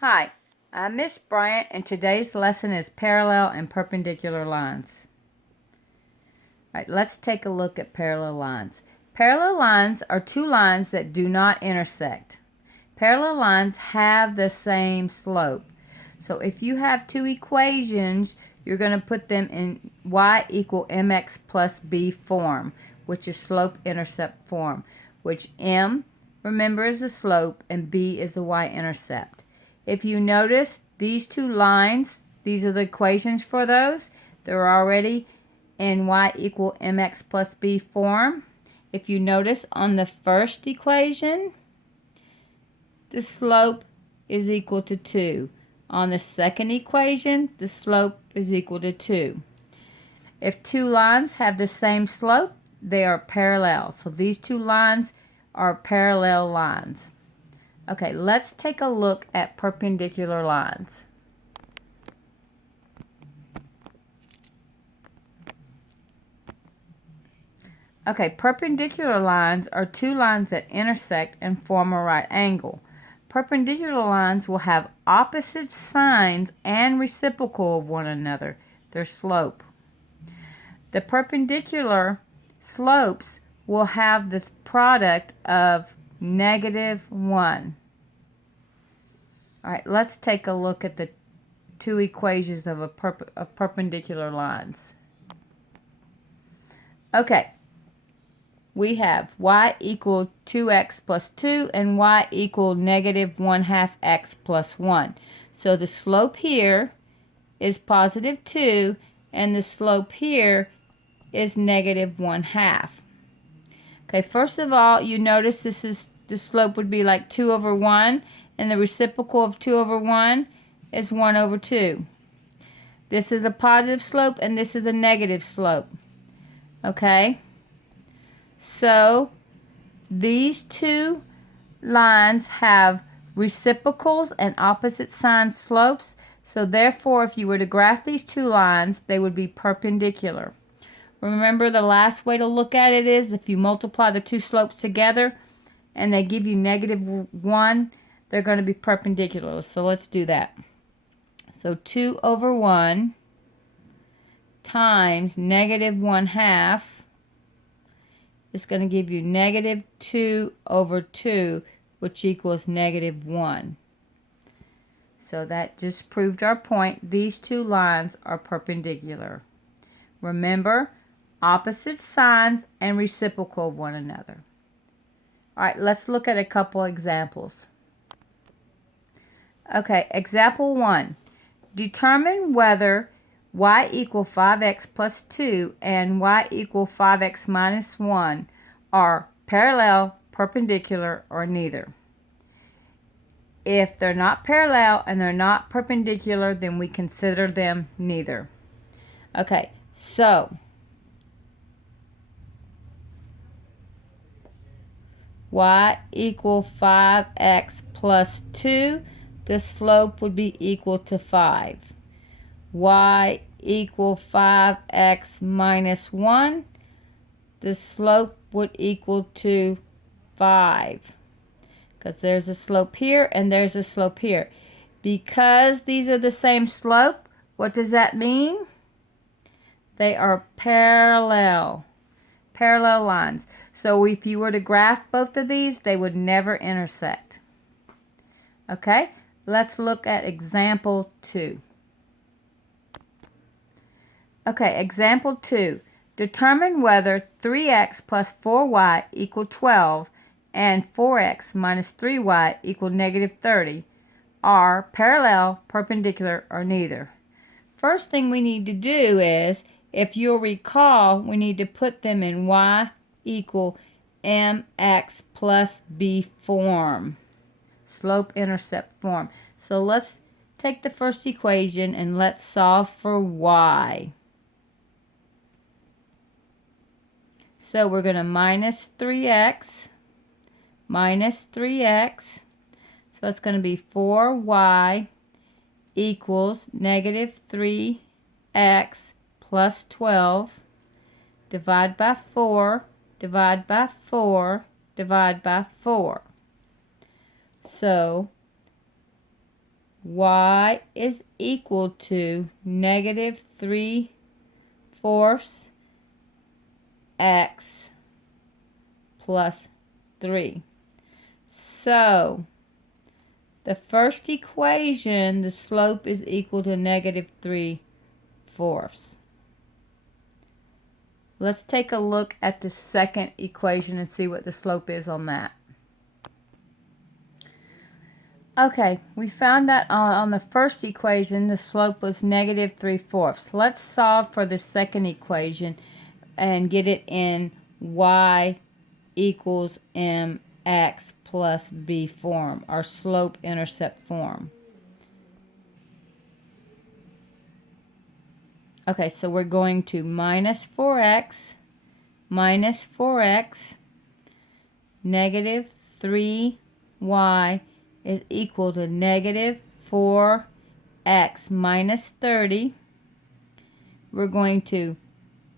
Hi, I'm Miss Bryant, and today's lesson is parallel and perpendicular lines. All right, let's take a look at parallel lines. Parallel lines are two lines that do not intersect. Parallel lines have the same slope. So if you have two equations, you're going to put them in y equal mx plus b form, which is slope-intercept form, which m, remember, is the slope and b is the y-intercept. If you notice, these two lines, these are the equations for those. They're already in y equal mx plus b form. If you notice on the first equation, the slope is equal to 2. On the second equation, the slope is equal to 2. If two lines have the same slope, they are parallel. So these two lines are parallel lines. Okay, let's take a look at perpendicular lines. Okay, perpendicular lines are two lines that intersect and form a right angle. Perpendicular lines will have opposite signs and reciprocal of one another, their slope. The perpendicular slopes will have the product of -1. All right, let's take a look at the two equations of perpendicular lines. Okay, we have y equal 2x plus 2 and y equal -1/2 x plus 1. So the slope here is +2 and the slope here is -1/2. Okay, first of all, you notice the slope would be like 2/1, and the reciprocal of 2/1 is 1/2. This is a positive slope and this is a negative slope. Okay? So these two lines have reciprocals and opposite sign slopes. So therefore, if you were to graph these two lines, they would be perpendicular. Remember, the last way to look at it is if you multiply the two slopes together and they give you -1, they're going to be perpendicular. So let's do that. So 2/1 times -1/2 is going to give you -2/2, which equals -1. So that just proved our point. These two lines are perpendicular. Remember, opposite signs and reciprocal of one another. All right, let's look at a couple examples. Okay, example 1. Determine whether y equal 5x plus 2 and y equal 5x minus 1 are parallel, perpendicular, or neither. If they're not parallel and they're not perpendicular, then we consider them neither. Okay, so y equal 5x plus 2, the slope would be equal to 5. Y equal 5x minus 1, the slope would equal to 5. Because there's a slope here and there's a slope here. Because these are the same slope, what does that mean? They are parallel lines. So if you were to graph both of these, they would never intersect. Okay, let's look at example 2. Okay, example 2. Determine whether 3x plus 4y equal 12 and 4x minus 3y equal -30 are parallel, perpendicular, or neither. First thing we need to do is, if you'll recall, we need to put them in y equal mx plus b form, slope-intercept form. So let's take the first equation and let's solve for y. So we're going to minus 3x, so that's going to be 4y equals -3x plus 12, divide by 4, divide by 4, divide by 4. So y is equal to negative 3/4 x plus 3. So, the first equation, the slope is equal to negative 3/4. Let's take a look at the second equation and see what the slope is on that. Okay, we found that on the first equation, the slope was negative 3/4. Let's solve for the second equation and get it in y equals mx plus b form, our slope-intercept form. Okay, so we're going to minus 4x negative 3y is equal to negative 4x minus 30. We're going to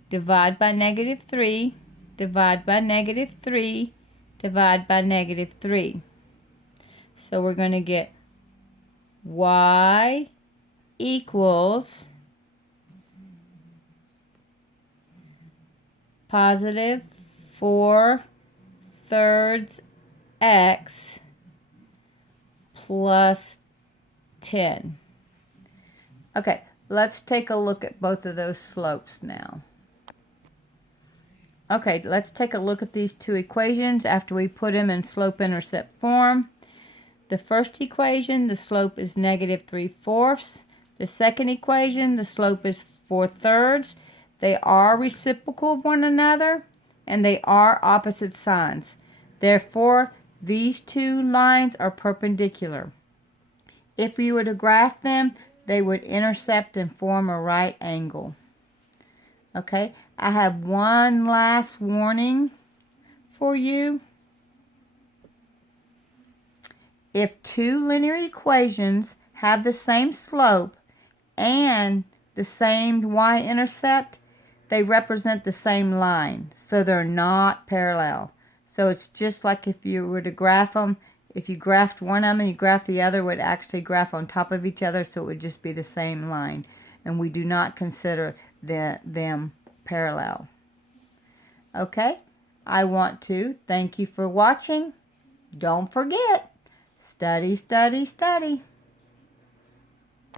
divide by negative 3, divide by negative 3, divide by negative 3. So we're going to get y equals positive 4/3 x plus 10. Okay, let's take a look at both of those slopes now. Okay, let's take a look at these two equations after we put them in slope-intercept form. The first equation, the slope is negative 3/4. The second equation, the slope is 4/3. They are reciprocal of one another, and they are opposite signs. Therefore, these two lines are perpendicular. If we were to graph them, they would intercept and form a right angle. Okay, I have one last warning for you. If two linear equations have the same slope and the same y-intercept, they represent the same line, so they're not parallel. So it's just like if you were to graph them, if you graphed one of them and you graph the other, it would actually graph on top of each other, so it would just be the same line. And we do not consider them parallel. Okay, I want to thank you for watching. Don't forget, study, study, study.